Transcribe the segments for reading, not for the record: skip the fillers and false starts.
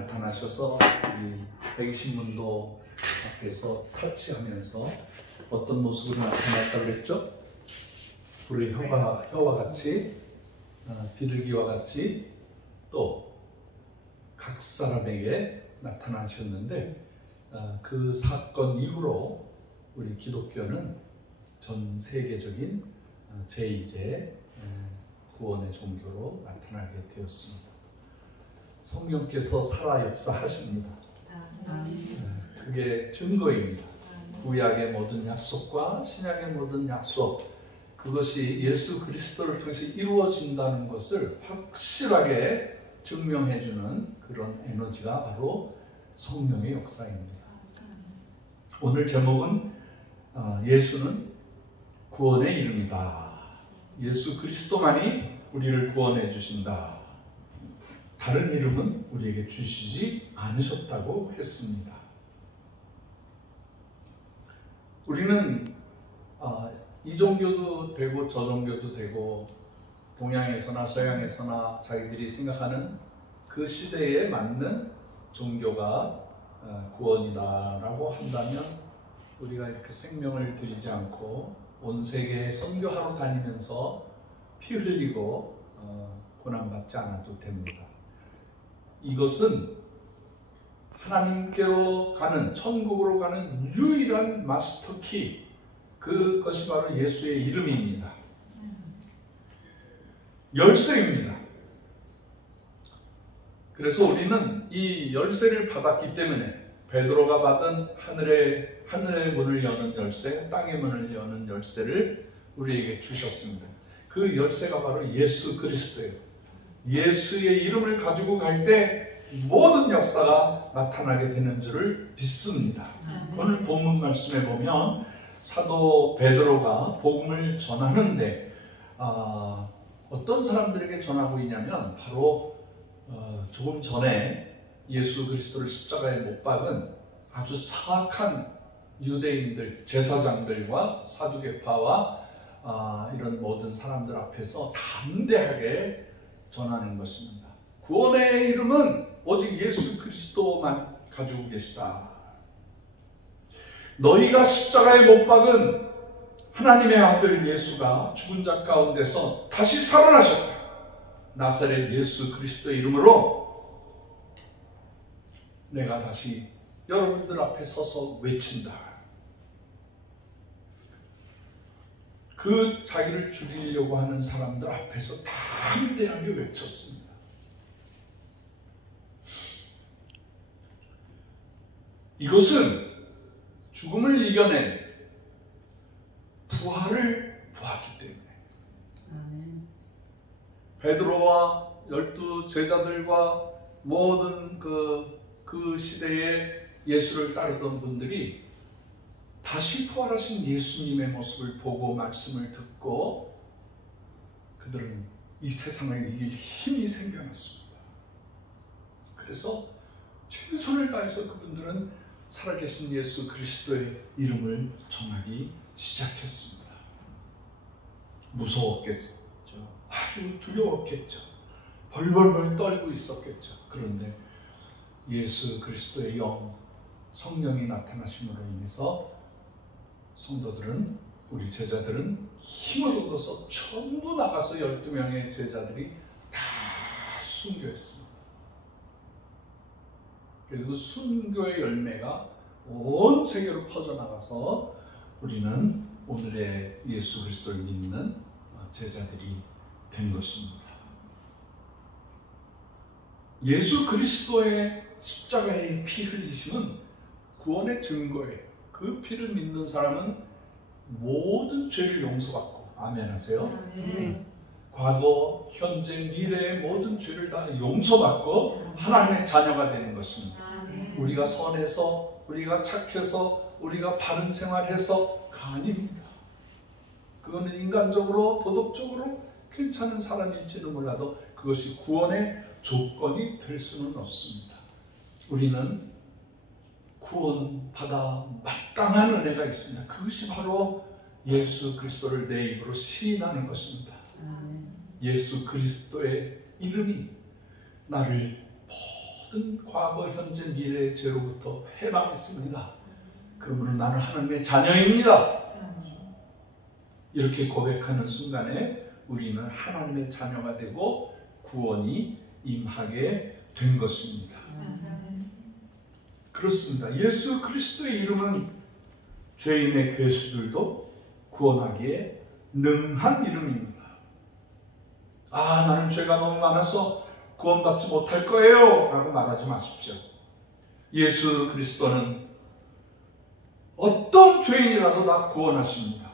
나타나셔서 이 백이신문도 앞에서 터치하면서 어떤 모습으로 나타났다고 그랬죠? 불의 혀와 같이, 비둘기와 같이 또 각 사람에게 나타나셨는데, 그 사건 이후로 우리 기독교는 전 세계적인 제1의 구원의 종교로 나타나게 되었습니다. 성령께서 살아 역사하십니다. 그게 증거입니다. 구약의 모든 약속과 신약의 모든 약속, 그것이 예수 그리스도를 통해서 이루어진다는 것을 확실하게 증명해주는 그런 에너지가 바로 성령의 역사입니다. 오늘 제목은 예수는 구원의 이름이다. 예수 그리스도만이 우리를 구원해 주신다. 다른 이름은 우리에게 주시지 않으셨다고 했습니다. 우리는 이 종교도 되고 저 종교도 되고 동양에서나 서양에서나 자기들이 생각하는 그 시대에 맞는 종교가 구원이다라고 한다면 우리가 이렇게 생명을 들이지 않고 온 세계에 선교하러 다니면서 피 흘리고 고난받지 않아도 됩니다. 이것은 하나님께로 가는, 천국으로 가는 유일한 마스터키, 그것이 바로 예수의 이름입니다. 열쇠입니다. 그래서 우리는 이 열쇠를 받았기 때문에 베드로가 받은 하늘의 문을 여는 열쇠, 땅의 문을 여는 열쇠를 우리에게 주셨습니다. 그 열쇠가 바로 예수 그리스도예요. 예수의 이름을 가지고 갈 때 모든 역사가 나타나게 되는 줄을 믿습니다. 오늘 본문 말씀에 보면 사도 베드로가 복음을 전하는데 어떤 사람들에게 전하고 있냐면 바로 조금 전에 예수 그리스도를 십자가에 못 박은 아주 사악한 유대인들, 제사장들과 사두개파와 이런 모든 사람들 앞에서 담대하게 전하는 것입니다. 구원의 이름은 오직 예수 그리스도만 가지고 계시다. 너희가 십자가에 못 박은 하나님의 아들 예수가 죽은 자 가운데서 다시 살아나셨다. 나사렛 예수 그리스도의 이름으로 내가 다시 여러분들 앞에 서서 외친다. 그 자기를 죽이려고 하는 사람들 앞에서 담대하게 외쳤습니다. 이것은 죽음을 이겨낸 부활을 보았기 때문에 베드로와 12 제자들과 모든 그 시대에 예수를 따르던 분들이 다시 부활하신 예수님의 모습을 보고 말씀을 듣고 그들은 이 세상을 이길 힘이 생겨났습니다. 그래서 최선을 다해서 그분들은 살아계신 예수 그리스도의 이름을 전하기 시작했습니다. 무서웠겠죠. 아주 두려웠겠죠. 벌벌벌 떨고 있었겠죠. 그런데 예수 그리스도의 영, 성령이 나타나심으로 인해서 성도들은, 우리 제자들은 힘을 얻어서 전부 나가서 12명의 제자들이 다 순교했습니다. 그래서 그 순교의 열매가 온 세계로 퍼져나가서 우리는 오늘의 예수 그리스도를 믿는 제자들이 된 것입니다. 예수 그리스도의 십자가의 피 흘리심은 구원의 증거예요. 그 피를 믿는 사람은 모든 죄를 용서받고, 아멘 하세요? 과거, 현재, 미래의 모든 죄를 다 용서받고 하나님의 자녀가 되는 것입니다. 우리가 선해서, 우리가 착해서, 우리가 바른 생활해서가 아닙니다. 그거는 인간적으로, 도덕적으로 괜찮은 사람일지도 몰라도 그것이 구원의 조건이 될 수는 없습니다. 우리는 구원받아 마땅한 은혜가 있습니다. 그것이 바로 예수 그리스도를 내 입으로 시인하는 것입니다. 예수 그리스도의 이름이 나를 모든 과거, 현재, 미래의 죄로부터 해방했습니다. 그러므로 나는 하나님의 자녀입니다. 이렇게 고백하는 순간에 우리는 하나님의 자녀가 되고 구원이 임하게 된 것입니다. 그렇습니다. 예수 그리스도의 이름은 죄인의 괴수들도 구원하기에 능한 이름입니다. 아, 나는 죄가 너무 많아서 구원받지 못할 거예요 라고 말하지 마십시오. 예수 그리스도는 어떤 죄인이라도 다 구원하십니다.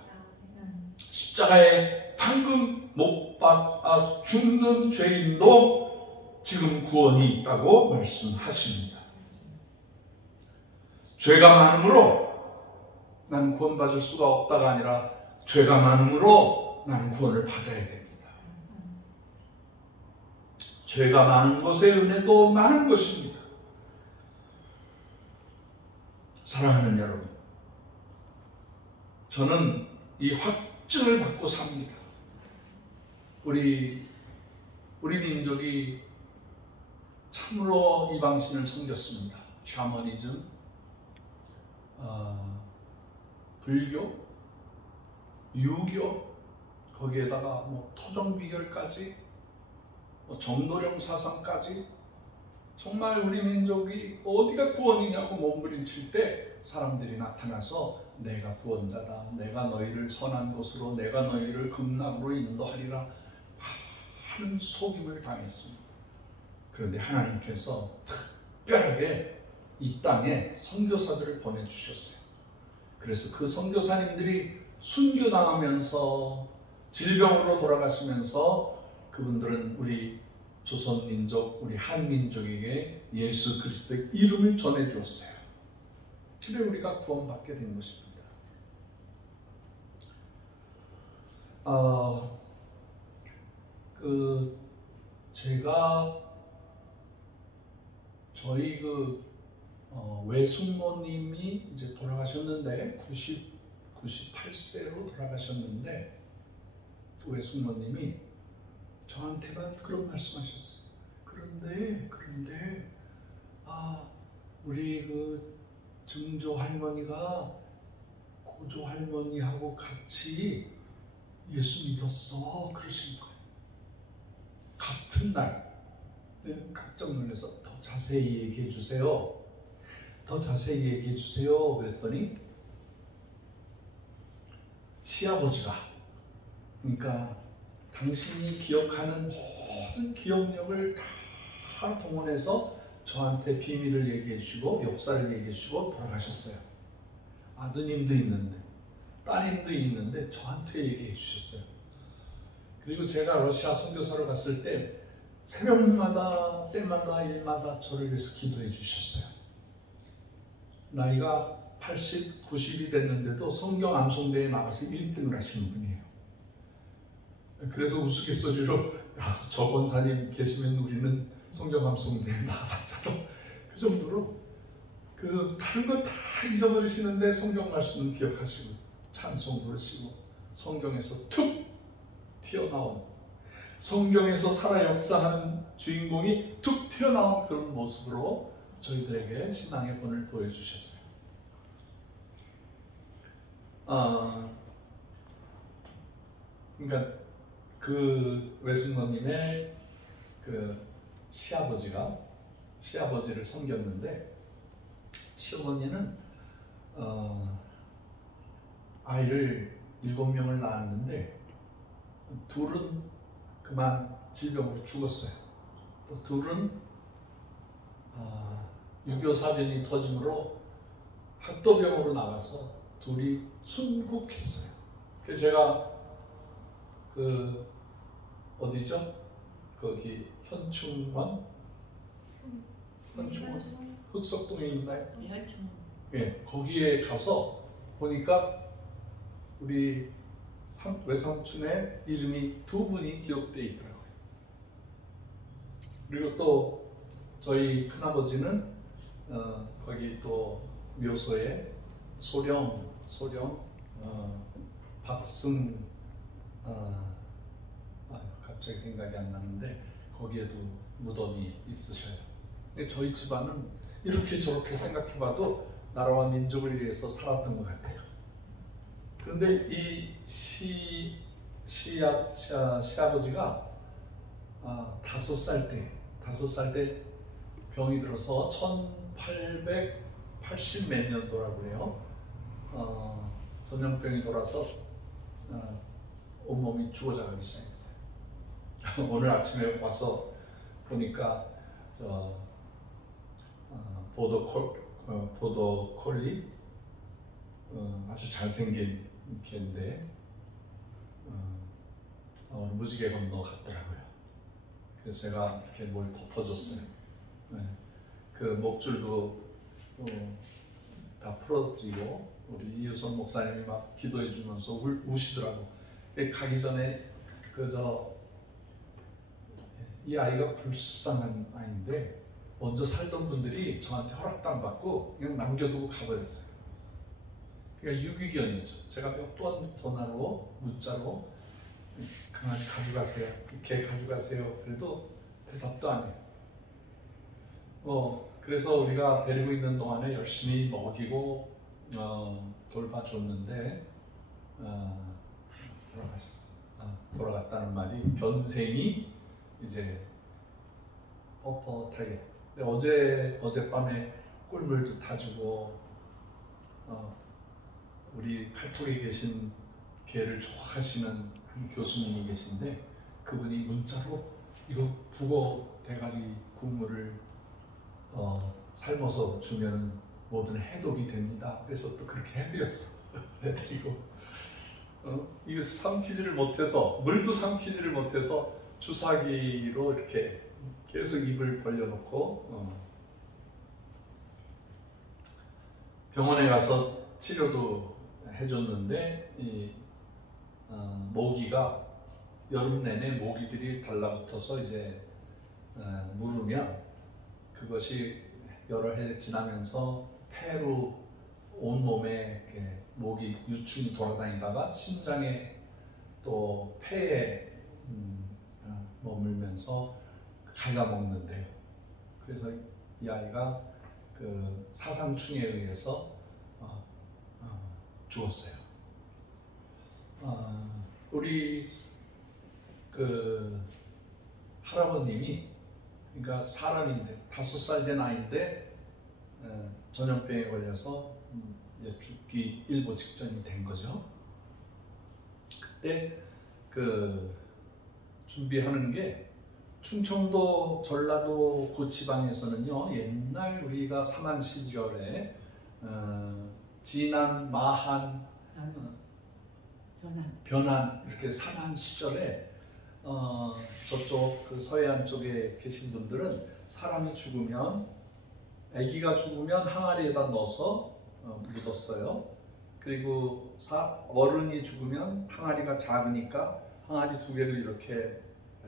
십자가에 방금 못 박아 죽는 죄인도 지금 구원이 있다고 말씀하십니다. 죄가 많으므로 나는 구원받을 수가 없다가 아니라 죄가 많으므로 나는 구원을 받아야 됩니다. 죄가 많은 곳에 은혜도 많은 것입니다. 사랑하는 여러분, 저는 이 확증을 받고 삽니다. 우리 민족이 참으로 이방신을 섬겼습니다. 샤머니즘, 불교, 유교, 거기에다가 토종비결까지, 정도령 사상까지, 정말 우리 민족이 어디가 구원이냐고 몸부림칠 때 사람들이 나타나서 내가 구원자다, 내가 너희를 선한 곳으로, 내가 너희를 극락으로 인도하리라 하는 속임을 당했습니다. 그런데 하나님께서 특별하게 이 땅에 선교사들을 보내주셨어요. 그래서 그 선교사님들이 순교당하면서 질병으로 돌아가시면서 그분들은 우리 조선민족, 우리 한민족에게 예수 그리스도의 이름을 전해주었어요. 그래 우리가 구원받게 된 것입니다. 제가 저희 외숙모님이 이제 돌아가셨는데 98세로 돌아가셨는데 외숙모님이 저한테만 그런 말씀하셨어요. 그런데 우리 증조 할머니가 고조 할머니하고 같이 예수 믿었어 그러신 거예요. 같은 날. 깜짝 놀라서 더 자세히 얘기해 주세요. 더 자세히 얘기해 주세요. 그랬더니 시아버지가, 그러니까 당신이 기억하는 모든 기억력을 다 동원해서 저한테 비밀을 얘기해 주시고 역사를 얘기해 주시고 돌아가셨어요. 아드님도 있는데 따님도 있는데 저한테 얘기해 주셨어요. 그리고 제가 러시아 선교사로 갔을 때 새벽마다 때마다 일마다 저를 위해서 기도해 주셨어요. 나이가 80, 90이 됐는데도 성경 암송대에 나가서 1등을 하시는 분이에요. 그래서 우스갯소리로 저 권사님 계시면 우리는 성경 암송대에 나가봤자도 그 정도로 다른 거 다 잊어버리시는데 성경 말씀은 기억하시고 찬송 부르시고 성경에서 툭 튀어나온, 성경에서 살아 역사하는 주인공이 툭 튀어나온 그런 모습으로 저희들에게 신앙의 본을 보여주셨어요. 그러니까 그 외숙모님의 시아버지를 섬겼는데 시어머니는 아이를 7명을 낳았는데 둘은 그만 질병으로 죽었어요. 또 둘은 유교사변이 터짐으로 학도병으로 나가서 둘이 순국했어요. 그래서 제가 어디죠? 거기 현충원? 흑석동에 있나요? 예, 거기에 가서 보니까 우리 외삼촌의 이름이 2분이 기록되어 있더라고요. 그리고 또 저희 큰아버지는 거기 또 묘소에 소령 박승 갑자기 생각이 안 나는데 거기에도 무덤이 있으셔요. 근데 저희 집안은 이렇게 저렇게 생각해봐도 나라와 민족을 위해서 살았던 것 같아요. 그런데 이 시아버지가 5살 때 병이 들어서 1880 몇 년도라고 해요. 전염병이 돌아서 온몸이 죽어져가기 시작했어요. 오늘 아침에 와서 보니까 보더 콜리 아주 잘생긴 개인데 무지개 건너갔더라고요. 그래서 제가 이렇게 뭘 덮어줬어요. 네. 그 목줄도 다 풀어드리고 우리 이유선 목사님이 막 기도해 주면서 우시더라고. 가기 전에 이 아이가 불쌍한 아이인데 먼저 살던 분들이 저한테 허락도 안 받고 그냥 남겨두고 가버렸어요. 그러니까 유기견이었죠. 제가 몇 번 전화로 문자로 강아지 가져가세요, 개 가져가세요. 그래도 대답도 안 해요. 그래서 우리가 데리고 있는 동안에 열심히 먹이고 돌봐줬는데 돌아가셨어요. 돌아갔다는 말이 변생이 이제 뻣뻣하게. 근데 어젯밤에 꿀물도 타주고 우리 칼톡에 계신 개를 좋아하시는 한 교수님이 계신데 그분이 문자로 이거 북어 대가리 국물을 삶아서 주면 모든 해독이 됩니다. 그래서 또 그렇게 해드렸어. 해드리고 이거 삼키지를 못해서 물도 삼키지를 못해서 주사기로 이렇게 계속 입을 벌려놓고 병원에 가서 치료도 해줬는데 모기가 여름 내내 모기들이 달라붙어서 이제 물으면 그것이 여러 해 지나면서 폐로 온몸에 이렇게 모기 유충이 돌아다니다가 심장에 또 폐에 머물면서 갉아먹는데요. 그래서 이 아이가 그 사상충에 의해서 죽었어요. 우리 그 할아버님이 그러니까 사람인데 5살 된 아이인데 전염병에 걸려서 이제 죽기 일보 직전이 된 거죠. 그때 그 준비하는 게 충청도 전라도 그 지방에서는요 옛날 우리가 삼한 시절에 진안, 마한, 변한 이렇게 삼한 시절에 저쪽 그 서해안 쪽에 계신 분들은 사람이 죽으면 아기가 죽으면 항아리에다 넣어서 묻었어요. 그리고 어른이 죽으면 항아리가 작으니까 항아리 2개를 이렇게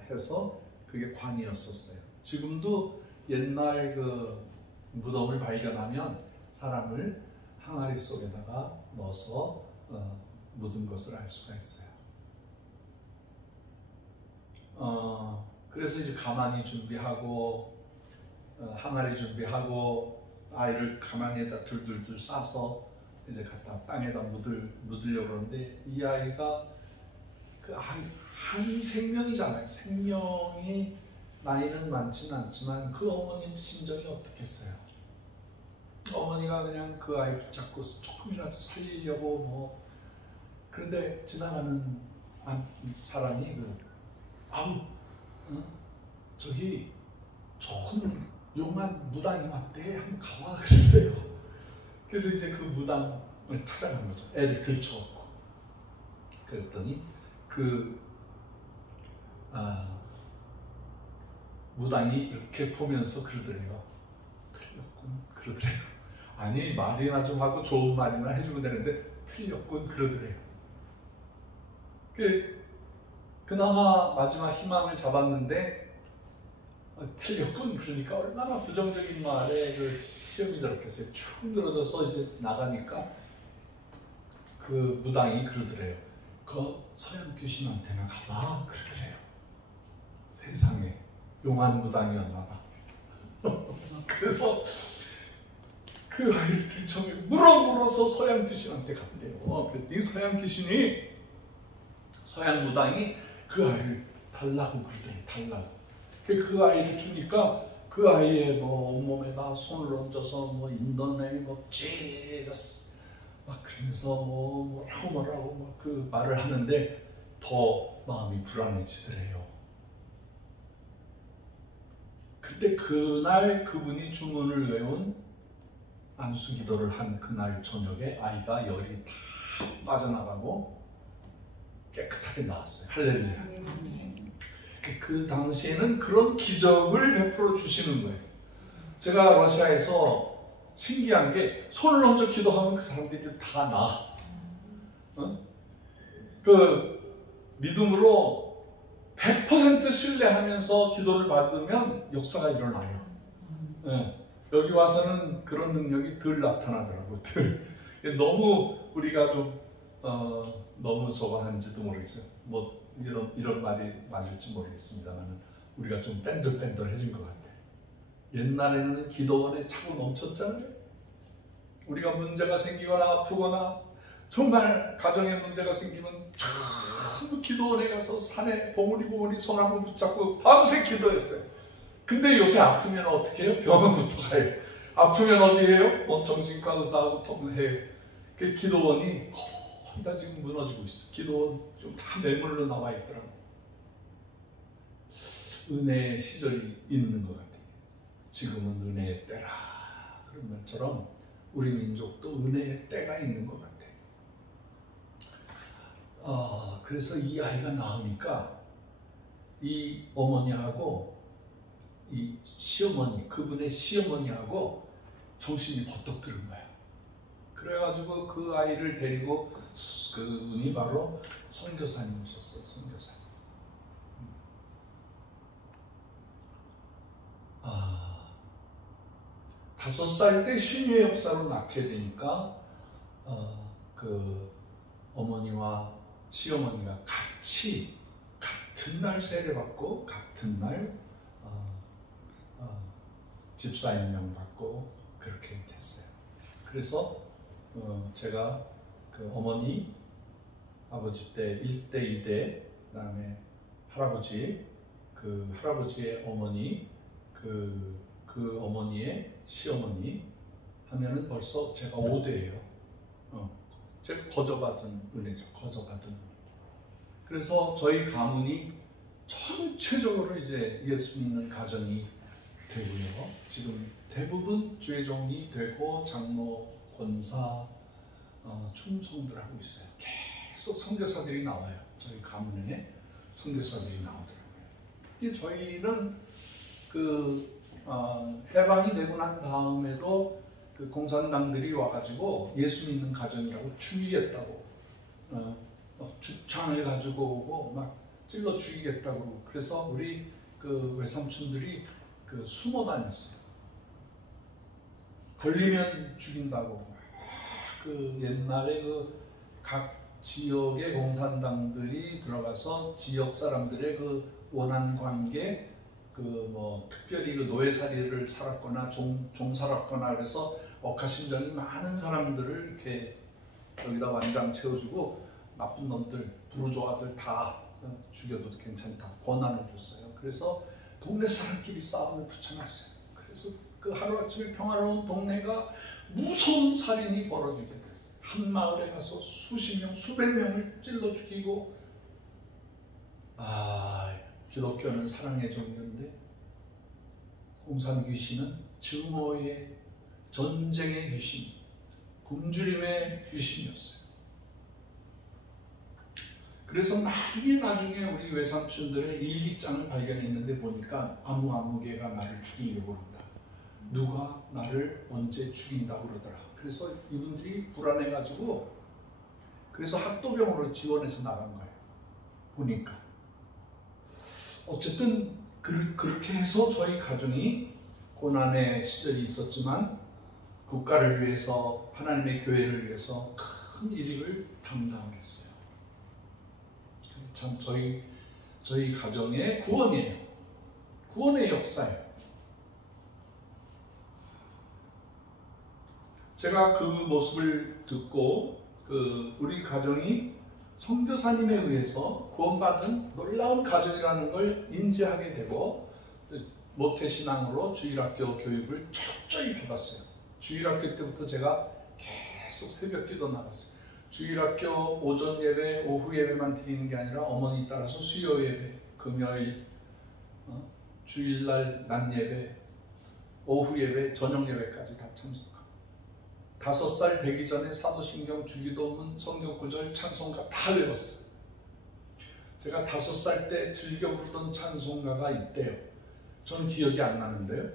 해서 그게 관이었었어요. 지금도 옛날 그 무덤을 발견하면 사람을 항아리 속에다가 넣어서 묻은 것을 알 수가 있어요. 그래서 이제 가만히 준비하고 항아리 준비하고 아이를 가만히에다 둘둘둘 싸서 이제 갖다 땅에다 묻으려고 그러는데 이 아이가 그 한 생명이잖아요. 생명이 나이는 많지는 않지만 그 어머님 심정이 어떻겠어요? 어머니가 그냥 그 아이 붙잡고 조금이라도 살리려고 뭐 그런데 지나가는 사람이 저기 좋은 용한 무당이 왔대. 한번 가봐 그랬대요. 그래서 이제 그 무당을 찾아간 거죠. 애를 들쳐갖고. 그랬더니 그 무당이 이렇게 보면서 그러더래요. 틀렸군 그러더래요. 아니 말이나 좀 하고 좋은 말이나 해주면 되는데 틀렸군 그러더래요. 그나마 마지막 희망을 잡았는데 틀렸군 그러니까 얼마나 부정적인 말에 그 시험이 들었겠어요. 축 늘어져서 이제 나가니까 그 무당이 그러더래요. 그 서양 귀신한테나 가봐 그러더래요. 세상에 용한 무당이었나 봐. 그래서 그 아이를 들쳐내 물어서 서양 귀신한테 갔대요. 그랬더니 서양 귀신이, 서양 무당이 그 아이를 달라고 그러더니 달라고. 그 아이를 주니까 그 아이의 뭐 온몸에다 손을 얹어서 뭐 인더네 뭐 지저스 막 그러면서 뭐라고 막 그 말을 하는데 더 마음이 불안해지더래요. 그때 그날 그분이 주문을 외운 안수 기도를 한 그날 저녁에 아이가 열이 다 빠져나가고 깨끗하게 나왔어요. 할렐루야. 그 당시에는 그런 기적을 베풀어 주시는 거예요. 제가 러시아에서 신기한 게 손을 얹어 기도하면 그 사람들이 다 나. 그 믿음으로 100% 신뢰하면서 기도를 받으면 역사가 일어나요. 여기 와서는 그런 능력이 덜 나타나더라고요. 너무 우리가 좀 너무 저거 하는지도 모르겠어요. 뭐 이런 말이 맞을지 모르겠습니다만 우리가 좀 뺀들뺀들해진 것 같아요. 옛날에는 기도원에 차고 넘쳤잖아요. 우리가 문제가 생기거나 아프거나 정말 가정에 문제가 생기면 전부 기도원에 가서 산에 봉우리 소나무 붙잡고 밤새 기도했어요. 근데 요새 아프면 어떻게 해요? 병원부터 가요. 아프면 어디 해요? 뭐 정신과 의사하고 통해요. 그 기도원이 거의 다 지금 무너지고 있어요. 기도원 좀 다 매물로 나와 있더라고요. 은혜의 시절이 있는 것 같아요. 지금은 은혜의 때라. 그런 말처럼 우리 민족도 은혜의 때가 있는 것 같아요. 그래서 이 아이가 나오니까 이 어머니하고 이 시어머니, 그분의 시어머니하고 정신이 버떡 들은 거예요. 그래가지고 그 아이를 데리고 그분이 바로 선교사님이셨어요. 선교사님. 5살 때 신유의 역사로 낳게 되니까 그 어머니와 시어머니가 같은 날 세례받고 같은 날 집사 임명 받고 그렇게 됐어요. 그래서 제가 그 어머니, 아버지 때 1대, 2대, 그다음에 할아버지, 그 할아버지의 어머니, 그 어머니의 시어머니 하면은 벌써 제가 5대예요. 제가 거저받은 은혜죠. 거저받은. 그래서 저희 가문이 전체적으로 이제 예수 믿는 가정이 되고요. 지금 대부분 주의종이 되고 장로, 권사, 충성들 하고 있어요. 계속 선교사들이 나와요. 저희 가문에 선교사들이 나오더라고요. 저희는 해방이 되고 난 다음에도 그 공산당들이 와가지고 예수 믿는 가정이라고 죽이겠다고 죽창을 가지고 오고 막 찔러 죽이겠다고. 그래서 우리 그 외삼촌들이 숨어 다녔어요. 걸리면 죽인다고. 옛날에 각 지역의 공산당들이 들어가서 지역 사람들의 원한 관계, 특별히 노예살이를 살았거나 종 살았거나 그래서 억하심정이 많은 사람들을 이렇게 여기다 완장 채워주고 나쁜 놈들, 부르조아들 다 죽여도 괜찮다 권한을 줬어요. 그래서 동네 사람끼리 싸움을 붙여놨어요. 그래서 그 하루아침에 평화로운 동네가 무서운 살인이 벌어지게 됐어요. 한 마을에 가서 수십 명, 수백 명을 찔러 죽이고. 기독교는 사랑의 종교인데 공산 귀신은 증오의, 전쟁의 귀신, 굶주림의 귀신이었어요. 그래서 나중에 우리 외삼촌들의 일기장을 발견했는데 보니까 아무개가 나를 죽이려고 한다. 누가 나를 언제 죽인다고 그러더라. 그래서 이분들이 불안해가지고 그래서 학도병으로 지원해서 나간 거예요. 보니까. 어쨌든 그렇게 해서 저희 가정이 고난의 시절이 있었지만 국가를 위해서, 하나님의 교회를 위해서 큰 일을 담당을 했어요. 참 저희 가정의 구원이에요. 구원의 역사예요. 제가 그 모습을 듣고 우리 가정이 선교사님에 의해서 구원받은 놀라운 가정이라는 걸 인지하게 되고 모태신앙으로 주일학교 교육을 철저히 받았어요. 주일학교 때부터 제가 계속 새벽기도 나갔어요. 주일학교 오전 예배, 오후 예배만 드리는 게 아니라 어머니 따라서 수요 예배, 금요일, 주일날 낮 예배, 오후 예배, 저녁 예배까지 다 참석하고 5살 되기 전에 사도신경, 주기도문, 성경구절, 찬송가 다 외웠어요. 제가 5살 때 즐겨 부르던 찬송가가 있대요. 저는 기억이 안 나는데요.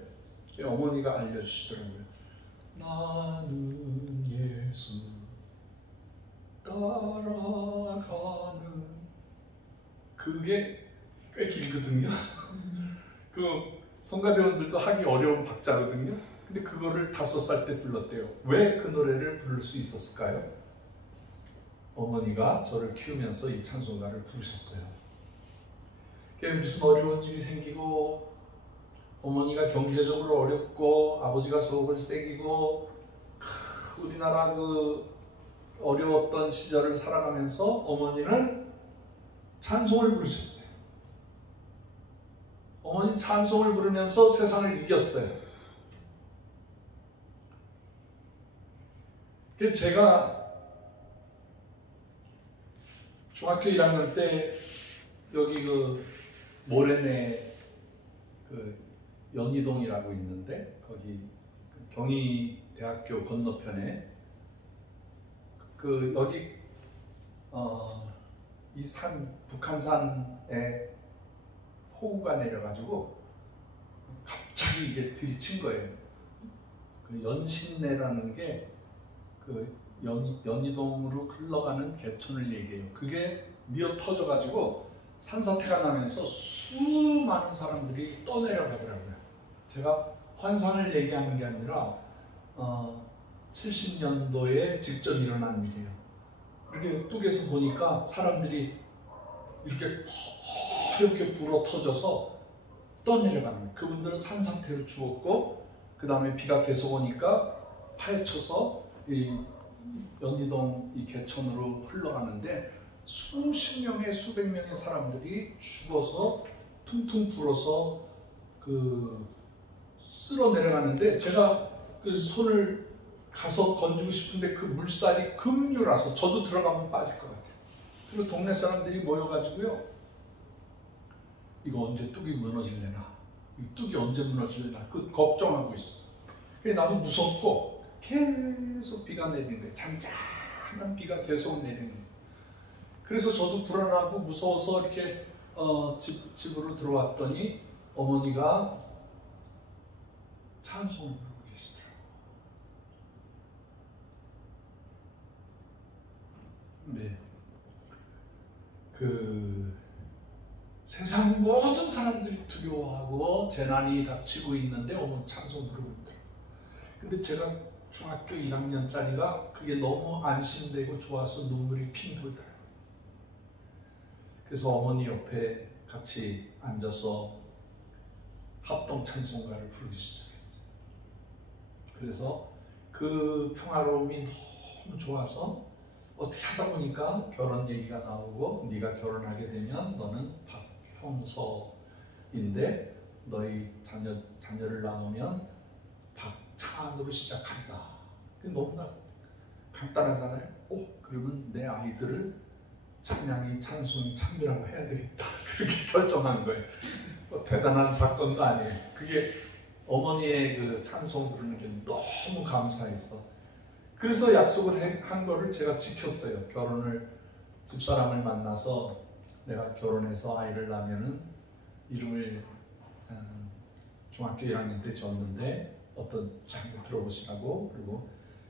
어머니가 알려주시더라고요. 나는 예수 따라가는, 그게 꽤 길거든요. 그 성가대원들도 하기 어려운 박자거든요. 근데 그거를 5살 때 불렀대요. 왜 그 노래를 부를 수 있었을까요? 어머니가 저를 키우면서 이 찬송가를 부르셨어요. 무슨 어려운 일이 생기고 어머니가 경제적으로 어렵고 아버지가 속을 새기고 우리나라 그 어려웠던 시절을 살아가면서 어머니는 찬송을 부르셨어요. 어머니 찬송을 부르면서 세상을 이겼어요. 그래서 제가 중학교 1학년 때 여기 그 모래내 그 연희동이라고 있는데 거기 경희대학교 건너편에 그 여기 이 산 북한산에 폭우가 내려가지고 갑자기 이게 들이친 거예요. 그 연신내라는 게 그 연희동으로 흘러가는 개천을 얘기해요. 그게 미어 터져가지고 산사태가 나면서 수많은 사람들이 떠내려가더라고요. 제가 환상을 얘기하는 게 아니라 70년도에 직접 일어난 일이에요. 이렇게 뚝에서 보니까 사람들이 이렇게 불어 터져서 떠내려가는 거예요. 그분들은 산사태로 죽었고 그 다음에 비가 계속 오니까 파헤쳐서 이 연희동 이 개천으로 흘러가는데 수십 명의 수백 명의 사람들이 죽어서 퉁퉁 불어서 그 쓸어 내려가는데 제가 그 손을 가서 건지고 싶은데 그 물살이 급류라서 저도 들어가면 빠질 것 같아요. 그리고 동네 사람들이 모여가지고요. 이거 언제 뚝이 무너질래나? 이 뚝이 언제 무너질래나? 그 걱정하고 있어. 그래 나도 무섭고 계속 비가 내리는 거예요. 잔잔한 비가 계속 내리는 거예요. 그래서 저도 불안하고 무서워서 이렇게 집으로 들어왔더니 어머니가 찬송을 부르고 계시더라고요. 네. 그 세상 모든 사람들이 두려워하고 재난이 닥치고 있는데 어머니 찬송 부르고 있더라고요. 근데 제가 중학교 1학년짜리가 그게 너무 안심되고 좋아서 눈물이 핑 돌더라고요. 그래서 어머니 옆에 같이 앉아서 합동 찬송가를 부르기 시작했어요. 그래서 그 평화로움이 너무 좋아서 어떻게 하다 보니까 결혼 얘기가 나오고 네가 결혼하게 되면 너는 박형서인데 너희 자녀를 낳으면 박찬으로 시작한다. 너무나 간단하잖아요. 그러면 내 아이들을 찬양이 찬송이 찬미라고 해야 되겠다. 그렇게 결정한 거예요. 대단한 사건도 아니에요. 그게 어머니의 그 찬송 부르는 게 너무 감사해서 그래서 약속을 한 거를 제가 지켰어요. 집사람을 만나서 내가 결혼해서 아이를 낳으면은 이름을 중학교 1학년 때 줬는데 어떤지 한번 들어보시라고. 그리고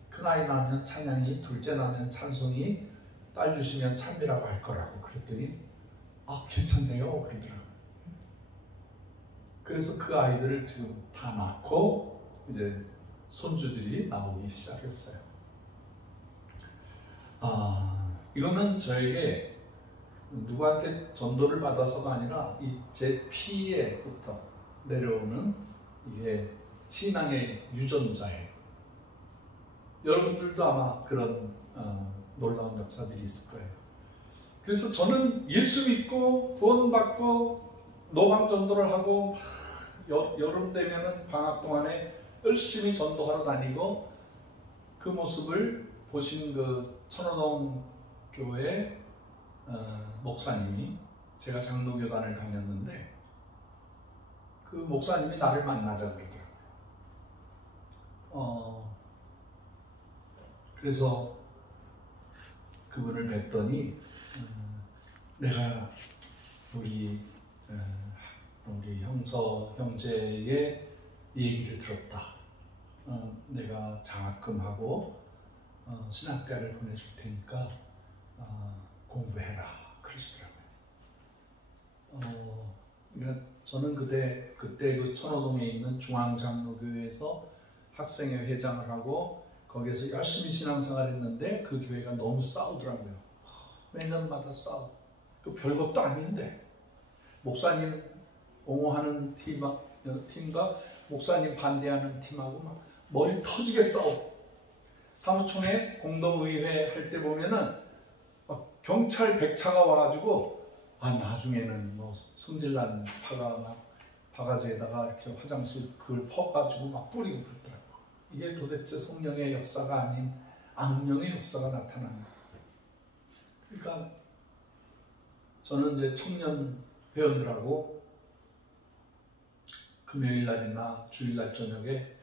큰아이 낳으면 찬양이, 둘째 낳으면 찬송이, 딸 주시면 찬미라고 할 거라고. 그랬더니 괜찮네요 그러더라고요. 그래서 그 아이들을 지금 다 낳고 이제 손주들이 나오기 시작했어요. 이거는 저에게 누구한테 전도를 받아서가 아니라 제 피에부터 내려오는 이게 신앙의 유전자예요. 여러분들도 아마 그런 놀라운 역사들이 있을 거예요. 그래서 저는 예수 믿고 구원받고 노방전도를 하고 여름 되면은 방학 동안에 열심히 전도하러 다니고 그 모습을 보신 그 천호동 교회 목사님이, 제가 장로교단을 다녔는데 그 목사님이 나를 만나자 그러더라고요. 그래서 그분을 뵀더니 내가 우리 형제의 얘기를 들었다. 내가 장학금하고 신학대학을 보내줄 테니까 공부해라 그러시더라고요. 그러니까 저는 그때 그 천호동에 있는 중앙장로교회에서 학생회 회장을 하고 거기에서 열심히 신앙생활했는데 그 교회가 너무 싸우더라고요. 매년마다 싸우. 그 별것도 아닌데 목사님 옹호하는 팀과 목사님 반대하는 팀하고 막 머리 터지게 싸워. 사무총회 공동의회 할 때 보면은 막 경찰 100차가 와가지고 나중에는 뭐 성질난 파가 막 바가지에다가 이렇게 화장실 그걸 퍼가지고 막 뿌리고 그러더라고요. 이게 도대체 성령의 역사가 아닌 악령의 역사가 나타나는 거예요. 그러니까 저는 이제 청년 회원들하고 금요일 날이나 주일 날 저녁에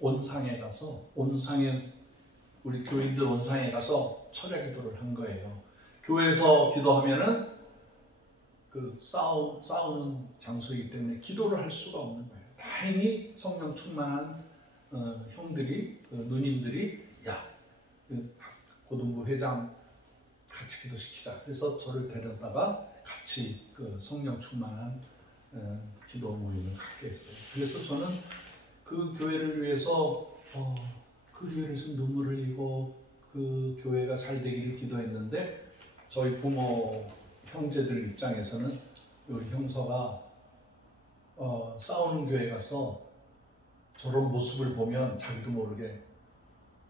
온상에 가서 우리 교인들 온상에 가서 철야 기도를 한 거예요. 교회에서 기도하면은 그 싸우는 장소이기 때문에 기도를 할 수가 없는 거예요. 다행히 성령 충만한 형들이 누님들이 그 고등부 회장 같이 기도시키자. 그래서 저를 데려다가 같이 그 성령 충만한 기도 모임을 갖게 했어요. 그래서 저는 그 교회를 위해서 그 교회에서 눈물을 흘리고 그 교회가 잘 되기를 기도했는데 저희 부모 형제들 입장에서는 우리 형서가 싸우는 교회 가서 저런 모습을 보면 자기도 모르게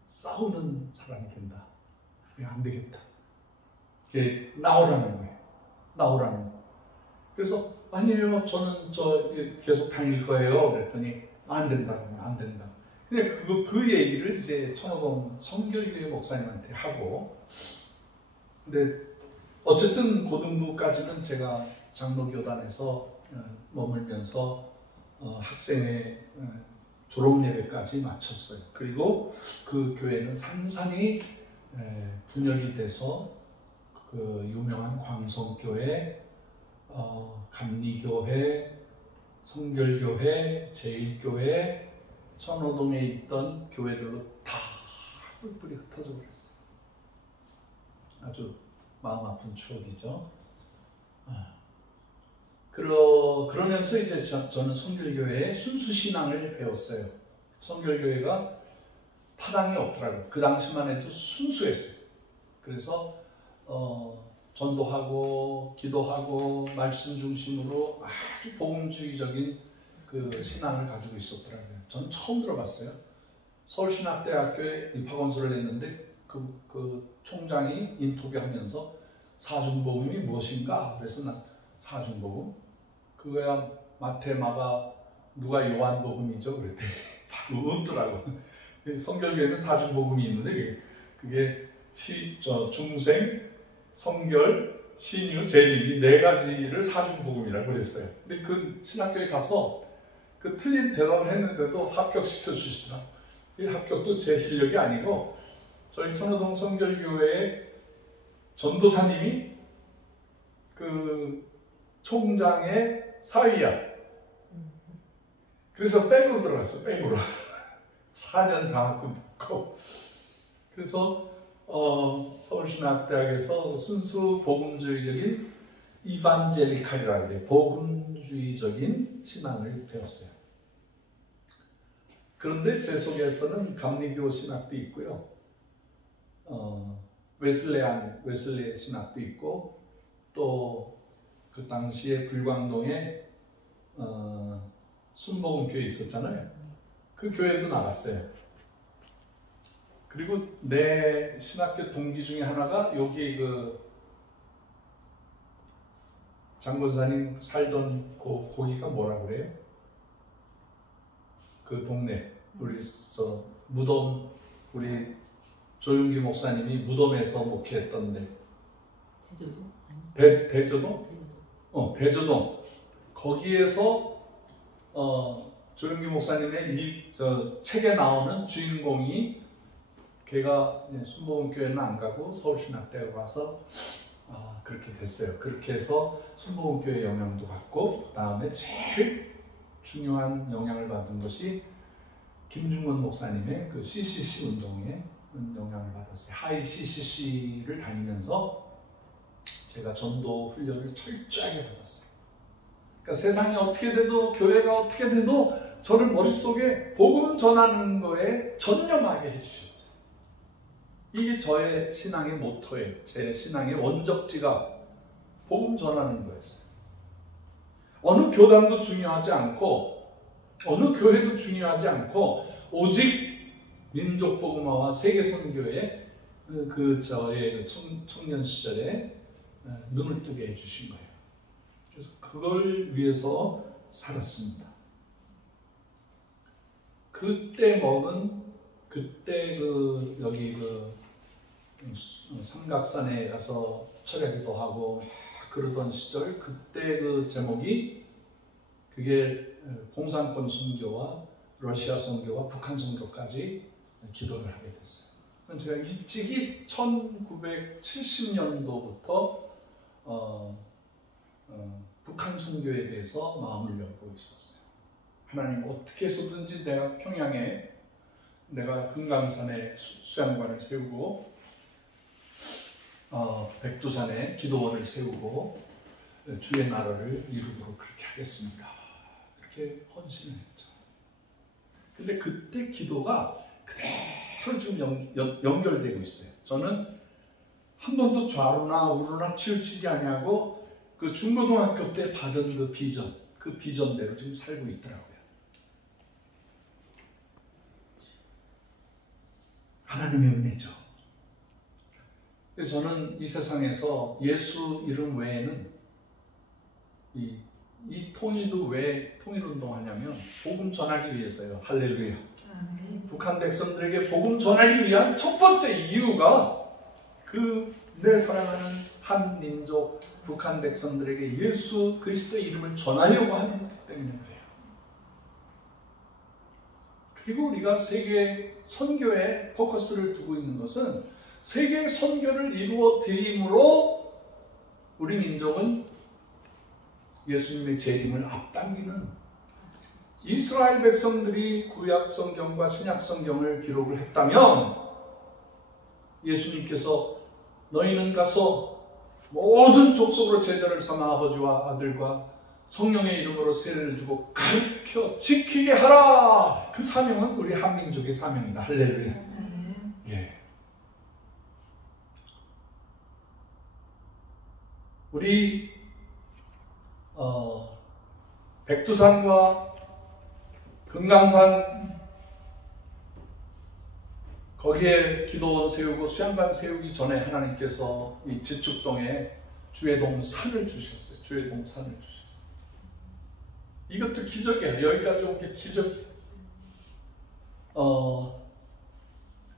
싸우는 사람이 된다. 안 되겠다. 나오라는 거예요. 나오라는 거. 그래서 아니에요. 저는 계속 다닐 거예요. 그랬더니 안 된다고. 안 된다. 근데 그 얘기를 이제 천호동 성결교회 목사님한테 하고, 근데 어쨌든 고등부까지는 제가 장로교단에서 머물면서 학생회 졸업 예배까지 마쳤어요. 그리고 그 교회는 산산이 분열이 돼서 그 유명한 광성교회, 감리교회, 성결교회, 제일교회, 천호동에 있던 교회들로 다 뿔뿔이 흩어져 버렸어요. 아주 마음 아픈 추억이죠. 그러면서 이제 저는 성결교회의 순수신앙을 배웠어요. 성결교회가 파당이 없더라고요. 그 당시만 해도 순수했어요. 그래서 전도하고 기도하고 말씀 중심으로 아주 복음주의적인 그 신앙을 가지고 있었더라고요. 저는 처음 들어봤어요. 서울신학대학교에 입학원서를 냈는데 그 총장이 인터뷰하면서 사중복음이 무엇인가? 그래서 난 사중복음? 그거야 마태, 마가, 누가 요한복음이죠? 그랬더니 바로 웃더라고. 성결교회는 사중복음이 있는데 그게 중생, 성결, 신유, 재림 이 네 가지를 사중복음이라고 그랬어요. 근데 그 신학교에 가서 그 틀린 대답을 했는데도 합격시켜 주시더라고요. 이 합격도 제 실력이 아니고 저희 천호동 성결교회의 전도사님이 그 총장의 사위야. 그래서 백으로 들어갔어. 백으로 4년 장학금 받고. 그래서 서울신학대학에서 순수 복음주의적인 이반젤리칼이라고 해요. 복음주의적인 신앙을 배웠어요. 그런데 제 속에서는 감리교 신학도 있고요. 웨슬레 신학도 있고, 또 그 당시에 불광동에 순복음교회 있었잖아요. 그 교회도 나갔어요. 그리고 내 신학교 동기 중에 하나가 여기 그 장권사님 살던 거기가 뭐라 그래요? 그 동네 우리 저 무덤 우리 조윤기 목사님이 무덤에서 목회했던데 대저동? 대저동 거기에서 조윤기 목사님의 책에 나오는 주인공이 걔가 순복음교회는 안 가고 서울신학대에 가서 그렇게 됐어요. 그렇게 해서 순복음교회 영향도 받고 그 다음에 제일 중요한 영향을 받은 것이 김중건 목사님의 그 CCC 운동에 영향을 받았어요. 하이 CCC를 다니면서 제가 전도 훈련을 철저하게 받았어요. 그러니까 세상이 어떻게 돼도 교회가 어떻게 돼도 저를 머릿속에 복음 전하는 거에 전념하게 해주셨어요. 이게 저의 신앙의 모토예요. 제 신앙의 원적지가 복음 전하는 거였어요. 어느 교단도 중요하지 않고 어느 교회도 중요하지 않고 오직 민족 복음화와 세계 선교에 저의 청년 시절에 눈을 뜨게 해주신 거예요. 그래서 그걸 위해서 살았습니다. 그때 여기 삼각산에 가서 철야기도 하고 그러던 시절 그때 그 제목이 그게 공산권 선교와 러시아 선교와 북한 선교까지 기도를 하게 됐어요. 제가 일찍이 1970년도부터 북한 선교에 대해서 마음을 열고 있었어요. 하나님 어떻게 해서든지 내가 평양에 내가 금강산에 수양관을 세우고 백두산에 기도원을 세우고 주의 나라를 이루도록 그렇게 하겠습니다. 그렇게 헌신을 했죠. 근데 그때 기도가 그대로 지금 연결되고 있어요. 저는 한 번도 좌로나 우로나 치우치지 아니하고 그 중고등학교 때 받은 그 비전대로 지금 살고 있더라고요. 하나님의 은혜죠. 그래서 저는 이 세상에서 예수 이름 외에는 이 통일도 왜 통일운동하냐면 복음 전하기 위해서요. 할렐루야. 북한 백성들에게 복음 전하기 위한 첫 번째 이유가 내 사랑하는 한민족 북한 백성들에게 예수 그리스도의 이름을 전하려고 하는 것 때문인 거예요. 그리고 우리가 세계 선교에 포커스를 두고 있는 것은 세계 선교를 이루어 드림으로 우리 민족은 예수님의 재림을 앞당기는 이스라엘 백성들이 구약 성경과 신약 성경을 기록을 했다면 예수님께서 너희는 가서 모든 족속으로 제자를 삼아 아버지와 아들과 성령의 이름으로 세례를 주고 가르쳐 지키게 하라. 그 사명은 우리 한민족의 사명이다. 할렐루야. 예. 우리 백두산과 금강산 거기에 기도원 세우고 수양관 세우기 전에 하나님께서 이 지축동에 주회동 산을 주셨어요. 주회동 산을 주셨어요. 이것도 기적이에요. 여기까지 온 게 기적이에요.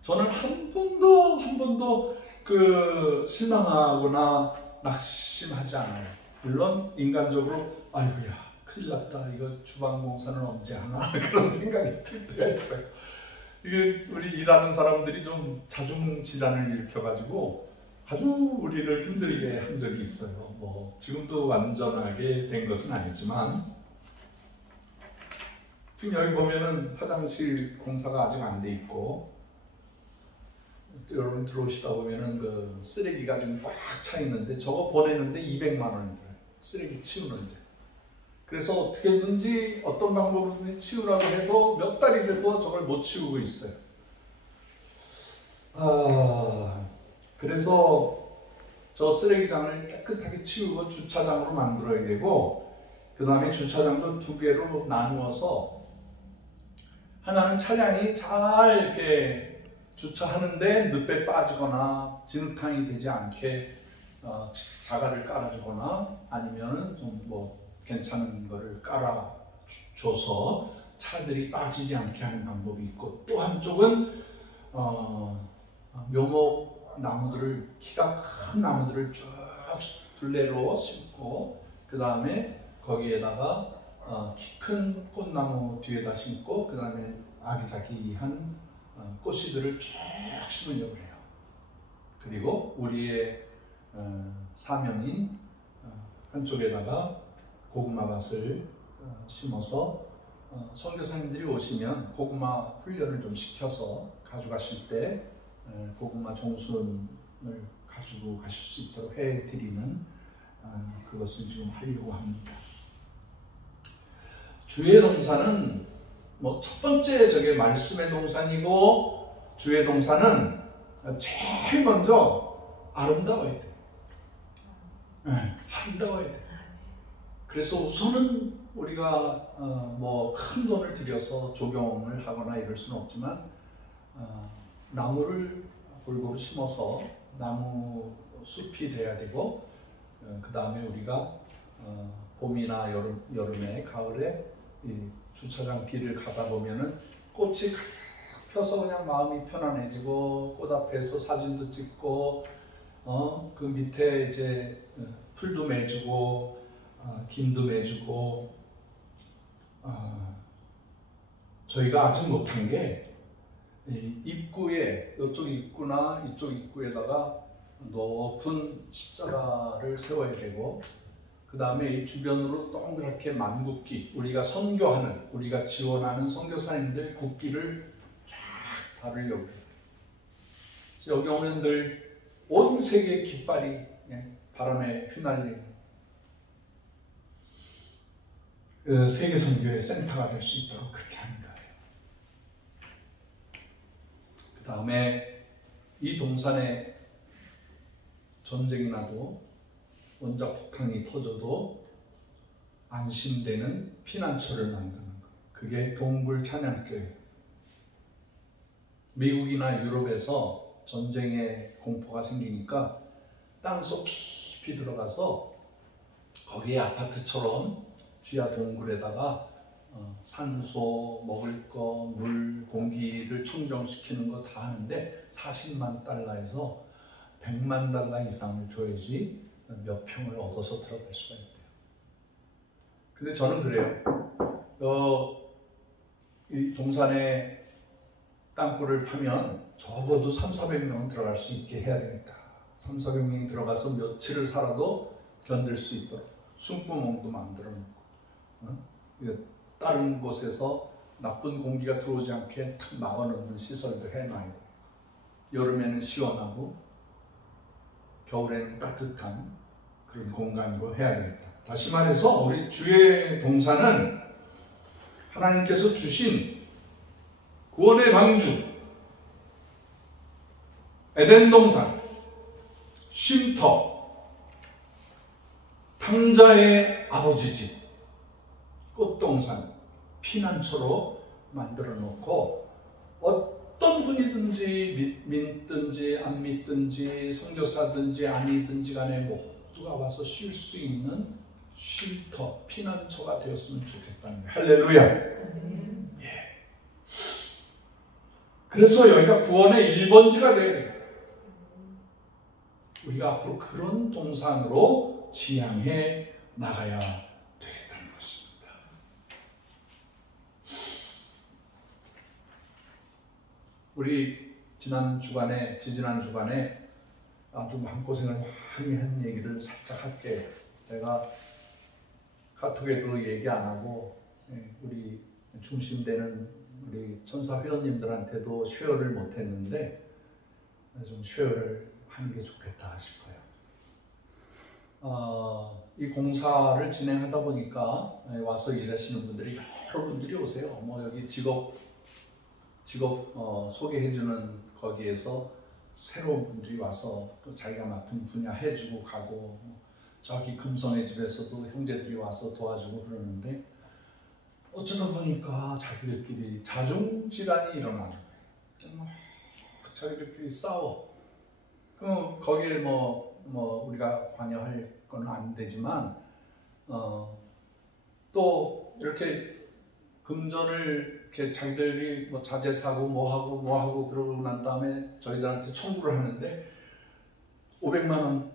저는 한 번도 실망하거나 낙심하지 않아요. 물론 인간적으로 아이고야 큰일 났다. 이거 주방공사는 언제 하나 그런 생각이 들 때가 있어요. 이게 우리 일하는 사람들이 좀 자중질환을 일으켜가지고 아주 우리를 힘들게 한 적이 있어요. 지금도 완전하게 된 것은 아니지만 지금 여기 보면은 화장실 공사가 아직 안 돼 있고 여러분 들어오시다 보면은 그 쓰레기가 지금 꽉 차 있는데 저거 보내는데 200만 원이 들어요. 쓰레기 치우는데. 그래서 어떻게든지 어떤 방법으로 치우라고 해도 몇 달이 돼도 저걸 못 치우고 있어요. 그래서 저 쓰레기장을 깨끗하게 치우고 주차장으로 만들어야 되고 그 다음에 주차장도 2개로 나누어서 하나는 차량이 잘 이렇게 주차하는데 늪에 빠지거나 진흙탕이 되지 않게 자갈을 깔아주거나 아니면은 좀 뭐 괜찮은 거를 깔아줘서 차들이 빠지지 않게 하는 방법이 있고, 또 한쪽은 묘목 나무들을, 키가 큰 나무들을 쭉 둘레로 심고, 그 다음에 거기에다가 키 큰 꽃나무 뒤에다 심고, 그 다음에 아기자기한 꽃씨들을 쭉 심으려고 해요. 그리고 우리의 사명인 한쪽에다가 고구마밭을 심어서 선교사님들이 오시면 고구마 훈련을 좀 시켜서 가져가실 때 고구마 종순을 가지고 가실 수 있도록 해드리는 그것을 지금 하려고 합니다. 주의 동사는 뭐 첫 번째 저게 말씀의 동산이고, 주의 동사는 제일 먼저 아름다워야 돼. 아름다워야 돼. 그래서 우선은 우리가 뭐 큰 돈을 들여서 조경을 하거나 이럴 수는 없지만 나무를 골고루 심어서 나무 숲이 돼야 되고, 그 다음에 우리가 봄이나 여름에 가을에 이 주차장 길을 가다 보면은 꽃이 가득 펴서 그냥 마음이 편안해지고, 꽃 앞에서 사진도 찍고, 그 밑에 이제 풀도 매주고, 김도 매주고, 저희가 아직 못한 게 입구에, 이쪽 입구나 이쪽 입구에다가 높은 십자가를 세워야 되고, 그 다음에 이 주변으로 동그랗게 만국기, 우리가 선교하는, 우리가 지원하는 선교사님들 국기를 쫙 바르려고 해요. 여기 오면 늘 온 세계의 깃발이 바람에 휘날리는 세계 선교의 센터가 될 수 있도록 그렇게 하는 거예요. 그 다음에 이 동산에 전쟁이 나도 원자 폭탄이 터져도 안심되는 피난처를 만드는 것. 그게 동굴 찬양교회예요. 미국이나 유럽에서 전쟁의 공포가 생기니까 땅속 깊이 들어가서 거기에 아파트처럼 지하 동굴에다가 산소, 먹을 거, 물, 공기를 청정시키는 거 다 하는데 40만 달러에서 100만 달러 이상을 줘야지 몇 평을 얻어서 들어갈 수가 있대요. 근데 저는 그래요. 이 동산에 땅굴을 파면 적어도 300~400명은 들어갈 수 있게 해야 되겠다. 300~400명이 들어가서 며칠을 살아도 견딜 수 있도록 숨구멍도 만들어 놓고, 다른 곳에서 나쁜 공기가 들어오지 않게 탁 막아놓는 시설도 해놔야 돼요. 여름에는 시원하고 겨울에는 따뜻한 그런 공간으로 해야 되겠다. 다시 말해서 우리 주의 동산은 하나님께서 주신 구원의 방주, 에덴 동산, 쉼터, 탕자의 아버지 집, 꽃동산, 피난처로 만들어 놓고, 어떤 분이든지 믿든지 안 믿든지 선교사든지 아니든지 간에 모두가 와서 쉴 수 있는 쉼터, 피난처가 되었으면 좋겠다는 거예요. 할렐루야. 예. 그래서 여기가 구원의 1번지가 되어야 됩니다. 우리가 앞으로 그런 동산으로 지향해 나가야 되겠다는 것입니다. 우리 지지난 주간에 아주 마음고생을 많이 한 얘기를 살짝 할게요. 제가 카톡에도 얘기 안 하고 우리 중심되는 우리 천사 회원님들한테도 쉐어를 못 했는데 좀 쉐어를 하는 게 좋겠다 싶어요. 이 공사를 진행하다 보니까 와서 일하시는 분들이 여러 분들이 오세요. 뭐 여기 직업 소개해주는 거기에서 새로운 분들이 와서 또 자기가 맡은 분야 해주고 가고, 저기 금손의 집에서도 형제들이 와서 도와주고 그러는데, 어쩌다 보니까 자기들끼리 자중질환이 일어나는 거예요. 자기들끼리 싸워. 그럼 거기에 뭐 우리가 관여할 건 안 되지만 또 이렇게 금전을 이렇게 자기들이 뭐 자재 사고 뭐 하고 그러고 난 다음에 저희들한테 청구를 하는데 500만 원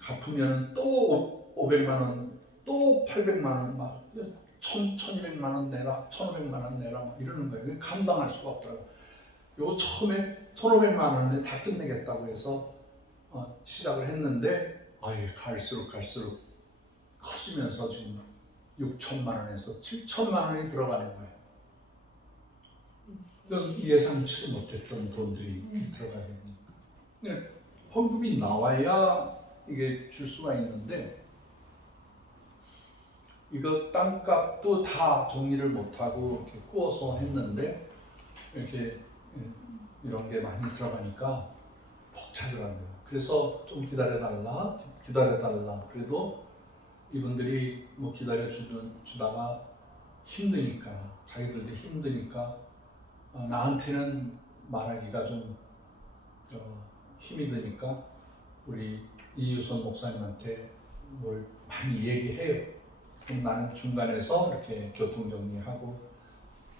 갚으면 또 500만 원, 또 800만 원, 막 1200만 원 내라, 1500만 원 내라 막 이러는 거예요. 감당할 수가 없더라고요. 요거 처음에 1500만 원에 다 끝내겠다고 해서 시작을 했는데 갈수록 커지면서 지금 6천만 원에서 7천만 원이 들어가는 거예요. 예상치 못했던 돈들이 들어가야 되니까. 헌금이 나와야 이게 줄 수가 있는데 이거 땅값도 다 정리를 못하고 이렇게 구워서 했는데 이렇게 이런 게 많이 들어가니까 벅차더라고요. 그래서 좀 기다려달라. 그래도 이분들이 뭐 기다려주다가 힘드니까, 자기들도 힘드니까 나한테는 말하기가 좀 힘이 드니까 우리 이유선 목사님한테 뭘 많이 얘기해요. 그럼 나는 중간에서 이렇게 교통정리하고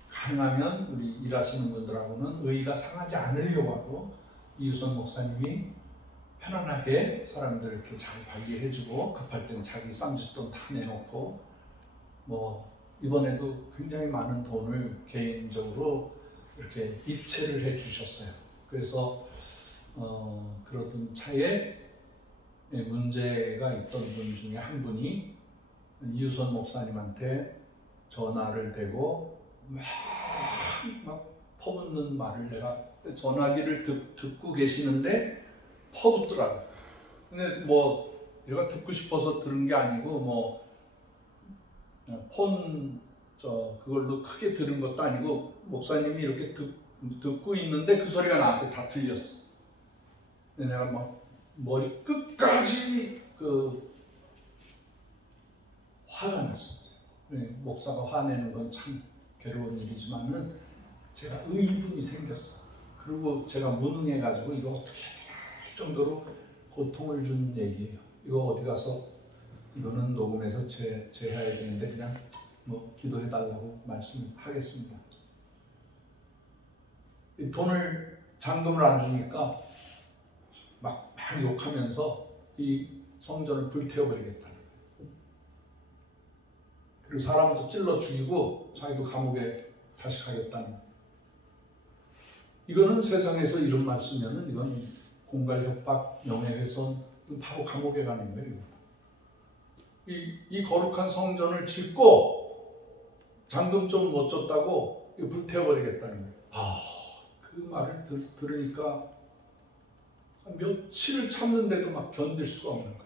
가능하면 우리 일하시는 분들하고는 의의가 상하지 않으려고 하고 이유선 목사님이 편안하게 사람들 이렇게 잘 관리해주고 급할 땐 자기 쌈짓돈 다 내놓고 뭐 이번에도 굉장히 많은 돈을 개인적으로 이렇게 입체를 해주셨어요. 그래서 그러던 차에 문제가 있던 분 중에 한 분이 이유선 목사님한테 전화를 대고 막 퍼붓는 말을 내가 전화기를 듣고 계시는데 퍼붓더라고요. 근데 뭐 내가 듣고 싶어서 들은 게 아니고 뭐 그걸로 크게 들은 것도 아니고 목사님이 이렇게 듣고 있는데 그 소리가 나한테 다 들렸어. 근데 내가 막 머리 끝까지 화가 났었어요. 목사가 화내는 건 참 괴로운 일이지만은 제가 의분이 생겼어. 그리고 제가 무능해가지고 이거 어떻게 해야 할 정도로 고통을 준 얘기예요. 이거 어디 가서 이거는 녹음해서 제해야 되는데 그냥 뭐 기도해달라고 말씀하겠습니다. 이 돈을 잔금을 안 주니까 막 욕하면서 이 성전을 불태워버리겠다. 그리고 사람도 찔러 죽이고 자기도 감옥에 다시 가겠다는. 이거는 세상에서 이런 말 쓰면은 이건 공갈 협박, 명예훼손, 바로 감옥에 가는 거예요. 이 거룩한 성전을 짓고 잔금 좀 못 줬다고 불태워버리겠다는 거예요. 그 말을 들으니까 며칠을 참는데도 막 견딜 수가 없는 거예요.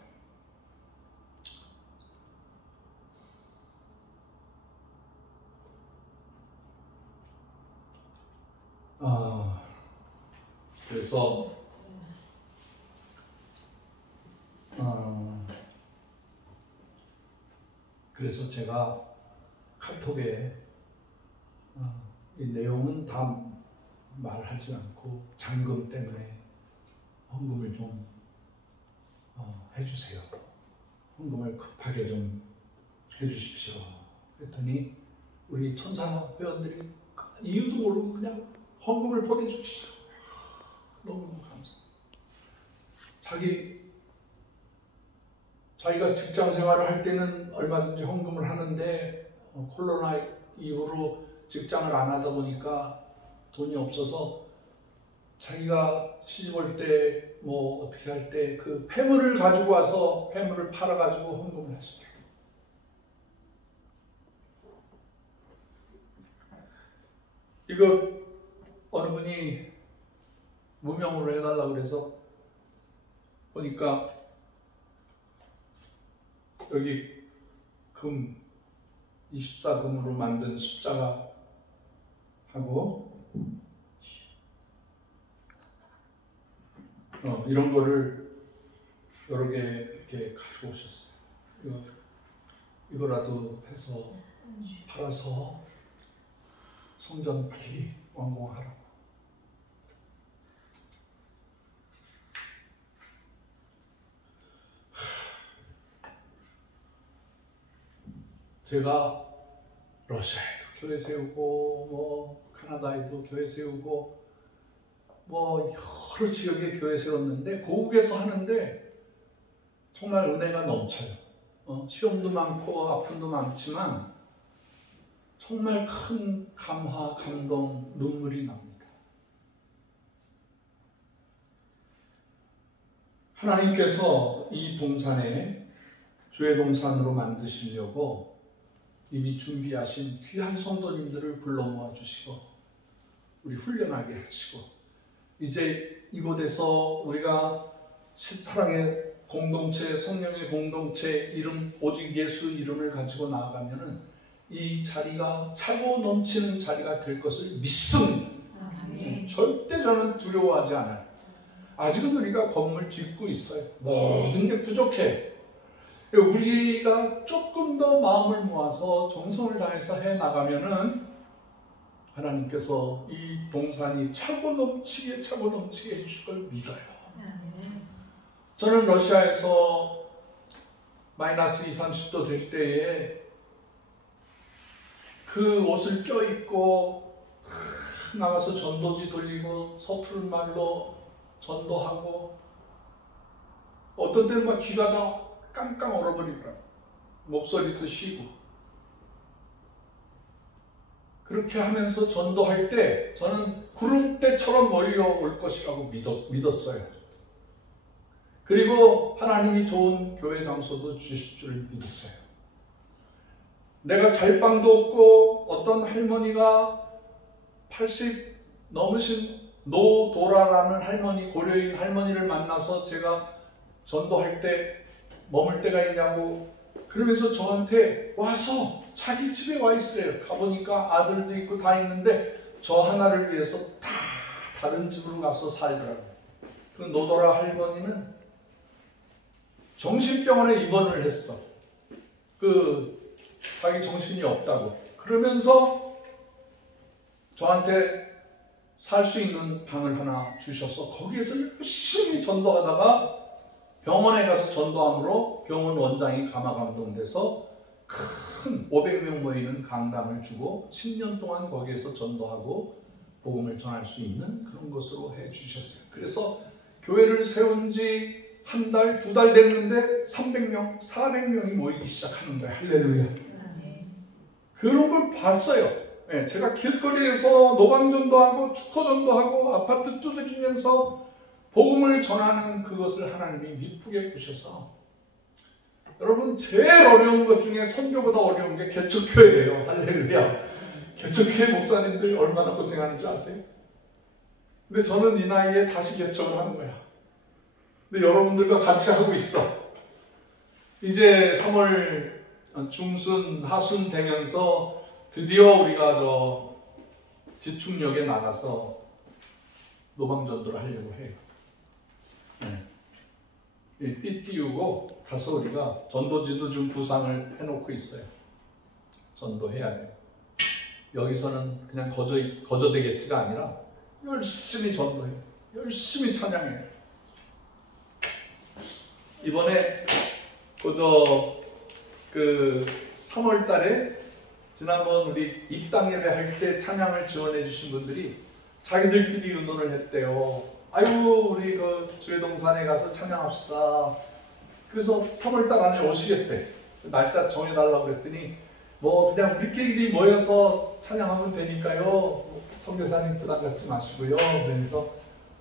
그래서 그래서 제가 카톡에 이 내용은 다 말하지 않고 잔금 때문에 헌금을 좀 해주세요. 헌금을 급하게 좀 해주십시오. 그랬더니 우리 천사 회원들이 이유도 모르고 그냥 헌금을 보내주시더라고요. 너무 감사해요. 자기가 직장 생활을 할 때는 얼마든지 헌금을 하는데 코로나 이후로 직장을 안 하다 보니까 돈이 없어서 자기가 시집 올 때 뭐 어떻게 할 때 그 폐물을 가지고 와서 폐물을 팔아가지고 헌금을 하시더라고요. 이거 어느 분이 무명으로 해달라고 그래서 보니까 여기 금 24금으로 만든 십자가 하고 이런 거를 여러 개 이렇게 가지고 오셨어요. 이거라도 해서 팔아서 성전 빨리 완공하라고. 제가 러시아에도 교회 세우고 뭐 카나다에도 교회 세우고 뭐 여러 지역에 교회 세웠는데 고국에서 하는데 정말 은혜가 넘쳐요. 시험도 많고 아픔도 많지만 정말 큰 감화, 감동, 눈물이 납니다. 하나님께서 이 동산에 주의 동산으로 만드시려고 이미 준비하신 귀한 성도님들을 불러 모아주시고 우리 훈련하게 하시고 이제 이곳에서 우리가 사랑의 공동체, 성령의 공동체 이름, 오직 예수 이름을 가지고 나아가면은 이 자리가 차고 넘치는 자리가 될 것을 믿습니다. 절대 저는 두려워하지 않아요. 아직은 우리가 건물 짓고 있어요. 모든 게 부족해. 우리가 조금 더 마음을 모아서 정성을 다해서 해나가면은 하나님께서 이 동산이 차고 넘치게 해주실 걸 믿어요. 저는 러시아에서 마이너스 20, 30도 될 때에 그 옷을 껴입고 나가서 전도지 돌리고 서투른 말로 전도하고 어떤 때는 막 귀가 다 깡깡 얼어버리더라고요. 목소리도 쉬고 그렇게 하면서 전도할 때 저는 구름대처럼 몰려올 것이라고 믿었어요. 그리고 하나님이 좋은 교회 장소도 주실 줄 믿었어요. 내가 잘방도 없고 어떤 할머니가 80 넘으신 노도라라는 할머니, 고려인 할머니를 만나서 제가 전도할 때 머물 때가 있냐고 그러면서 저한테 와서 자기 집에 와 있어요. 가보니까 아들도 있고 다 있는데 저 하나를 위해서 다 다른 집으로 가서 살더라고요. 그 노도라 할머니는 정신병원에 입원을 했어. 자기 정신이 없다고. 그러면서 저한테 살 수 있는 방을 하나 주셔서 거기에서 열심히 전도하다가 병원에 가서 전도함으로 병원 원장이 가마 감동돼서 큰 500명 모이는 강당을 주고 10년 동안 거기에서 전도하고 복음을 전할 수 있는 그런 것으로 해주셨어요. 그래서 교회를 세운 지 한 달, 두 달 됐는데 300명, 400명이 모이기 시작하는 거예요. 할렐루야. 그런 걸 봤어요. 제가 길거리에서 노방전도하고 축포전도하고 아파트 두드리면서 복음을 전하는 그것을 하나님이 미쁘게 보셔서 여러분 제일 어려운 것 중에 선교보다 어려운 게 개척교회예요. 할렐루야. 개척교회 목사님들 얼마나 고생하는 줄 아세요? 근데 저는 이 나이에 다시 개척을 하는 거야. 근데 여러분들과 같이 하고 있어. 이제 3월 중순, 하순 되면서 드디어 우리가 지축역에 나가서 노방전도를 하려고 해요. 띠 띄우고 가서 우리가 전도지도 좀 구상을 해놓고 있어요. 전도해야 돼요. 여기서는 그냥 거저되겠지가 아니라 열심히 전도해요. 열심히 찬양해요. 이번에 3월 달에 지난번 우리 입당 예배 할 때 찬양을 지원해 주신 분들이 자기들끼리 의논을 했대요. 아유 우리 주의 동산에 가서 찬양합시다. 그래서 3월 달 안에 오시겠대. 날짜 정해달라고 그랬더니 뭐 그냥 우리끼리 모여서 찬양하면 되니까요. 선교사님 부담 갖지 마시고요. 그래서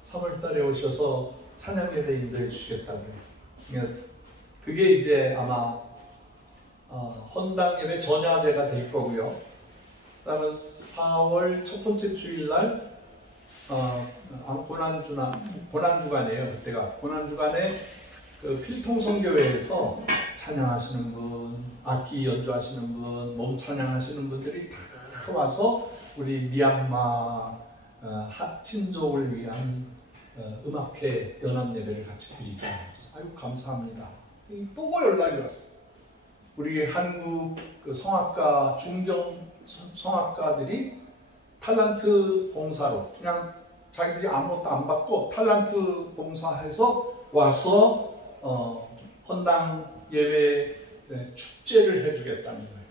3월 달에 오셔서 찬양 예배 인도해 주시겠다고요. 그게 이제 아마 헌당 예배 전야제가 될 거고요. 그다음에 4월 첫 번째 주일날 고난주간이에요. 그때가 고난주간에 그 필통성교회에서 찬양하시는 분, 악기 연주하시는 분, 몸 찬양하시는 분들이 다 와서 우리 미얀마 친족을 위한 음악회 연합 예배를 같이 드리자. 아유 감사합니다. 또 연락이 왔어요. 우리 한국 성악가 중경 성악가들이 탤런트 봉사로 그냥 자기들이 아무것도 안 받고 탤런트 봉사해서 와서 헌당 예배 축제를 해주겠다는 거예요.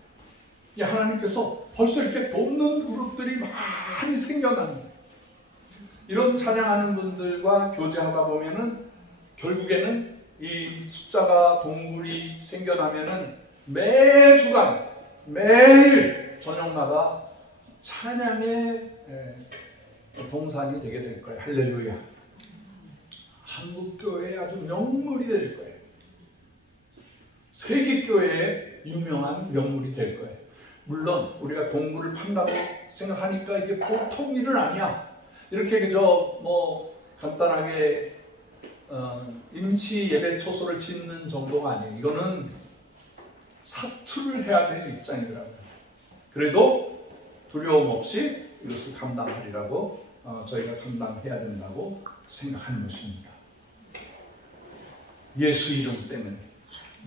하나님께서 벌써 이렇게 돕는 그룹들이 많이 생겨나는 거예요. 이런 찬양하는 분들과 교제하다 보면은 결국에는 이 숫자가 동굴이 생겨나면은 매주간 매일 저녁마다 찬양의 동산이 되게 될 거예요. 할렐루야. 한국교회의 아주 명물이 될 거예요. 세계교회의 유명한 명물이 될 거예요. 물론 우리가 동굴을 판다고 생각하니까 이게 보통 일은 아니야. 이렇게 그저 뭐 간단하게 임시 예배 초소를 짓는 정도가 아니에요. 이거는 사투를 해야 되는 입장이더라고요. 그래도 두려움 없이 이것을 감당하리라고 저희가 감당해야 된다고 생각하는 것입니다. 예수 이름 때문에,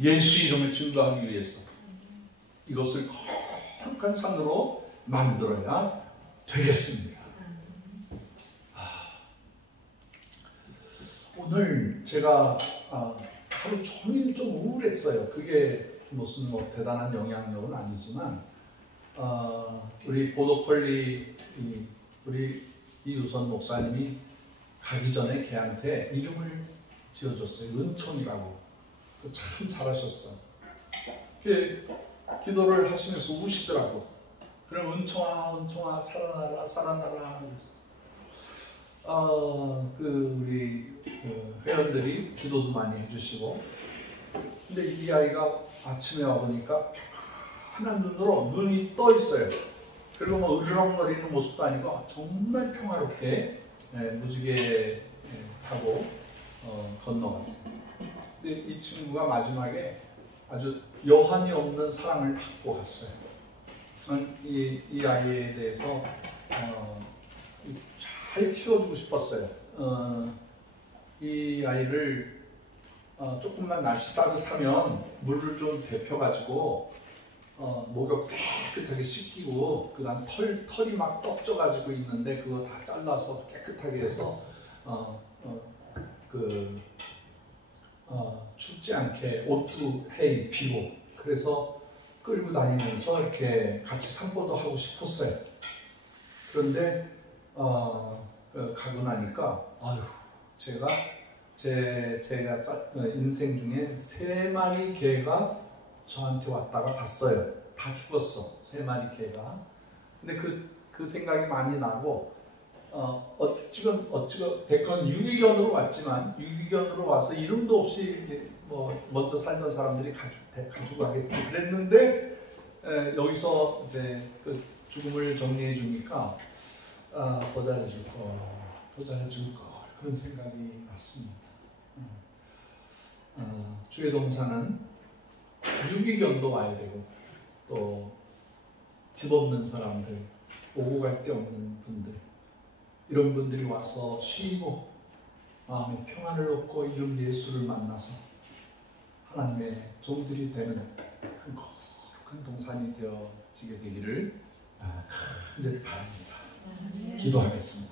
예수 이름을 증거하기 위해서 이것을 거룩한 산으로 만들어야 되겠습니다. 오늘 제가 하루 종일 좀 우울했어요. 그게 무슨 뭐 대단한 영향력은 아니지만 우리 보도컬리 우리 이유선 목사님이 가기 전에 걔한테 이름을 지어줬어요. 은총이라고. 참 잘하셨어. 기도를 하시면서 우시더라고. 그럼 은총아, 은총아, 살아나라, 살아나라. 우리 회원들이 기도도 많이 해주시고, 근데 이 아이가 아침에 와보니까 편한 눈으로 눈이 떠 있어요. 그리고 뭐 으르렁거리는 모습도 아니고 정말 평화롭게 무지개 타고 건너갔어요. 근데 이 친구가 마지막에 아주 여한이 없는 사랑을 받고 갔어요. 이 아이에 대해서 잘 키워주고 싶었어요. 이 아이를 조금만 날씨 따뜻하면 물을 좀 데펴가지고 목욕 깨끗하게 씻기고, 그 다음 털이 막 떡져가지고 있는데 그거 다 잘라서 깨끗하게 해서 춥지 않게 옷도 해 입히고, 그래서 끌고 다니면서 이렇게 같이 산보도 하고 싶었어요. 그런데 가고 나니까 제가 인생 중에 3마리 개가 저한테 왔다가 갔어요. 다 죽었어, 3마리 개가. 근데 그 생각이 많이 나고, 어찌건 유기견으로 왔지만, 유기견으로 와서 이름도 없이 뭐 먼저 살던 사람들이 가져가겠지 그랬는데, 여기서 이제 그 죽음을 정리해 주니까 더 잘해줄 거 그런 생각이 났습니다. 주의 동산은 유기견도 와야 되고, 또 집 없는 사람들, 오고 갈 데 없는 분들, 이런 분들이 와서 쉬고 마음의 평안을 얻고 이런 예수를 만나서 하나님의 종들이 되는 큰 동산이 되어지게 되기를 간절히 바랍니다. 기도하겠습니다.